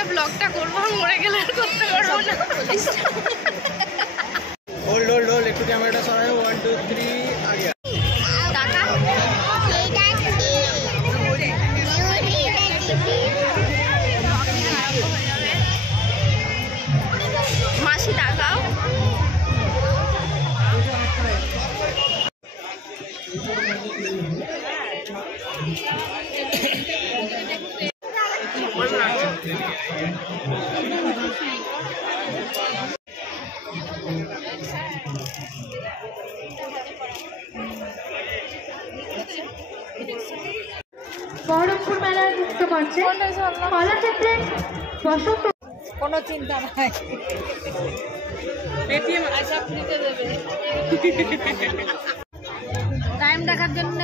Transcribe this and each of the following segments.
আমরা ব্লগটা করবো, মরে গেলে আর করতে পারবো না। হোল্ড হোল্ড হোল্ড, একটু ক্যামেরাটা সরাই। 1 2 3 আগে টাকা মাসি টাকাও বহরমপুর মেলায় মুক্ত করছে কলাক্ষেত্রে বসন্ত। কোনো চিন্তা নাই, পেটিএম আশা ফ্রিতে দেবে টাইম দেখার জন্য।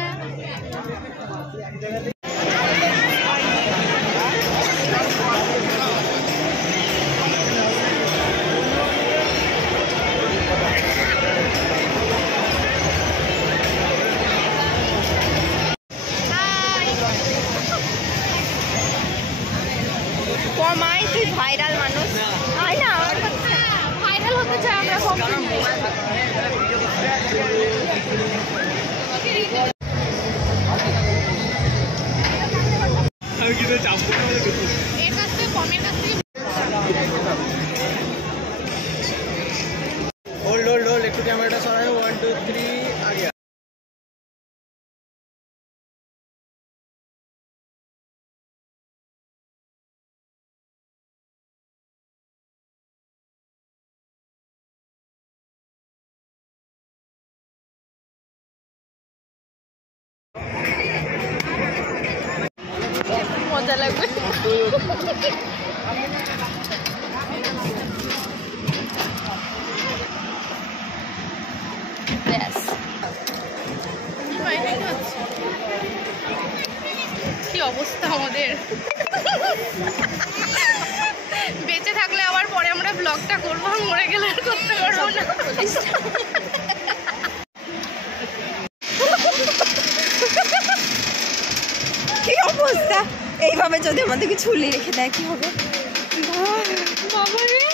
কমাই তুই ভাইরাল মানুষ, হয় না ভাইরাল হতে চাই আমরা। এর কাছ থেকে কমের কাছ থেকে হোল্ড হোল্ড হোল্ড, একটু ক্যামেরাটা সরাই। 1 2 3 আগে মজা লাগবে। কি অবস্থা আমাদের, বেঁচে থাকলে আবার পরে আমরা ব্লগটা করবো, মরে গেলে আর করতে পারবো না। কি অবস্থা, এইভাবে যদি আমাদেরকে ঝুলিয়ে রেখে দেয় কি হবে? বাবা রে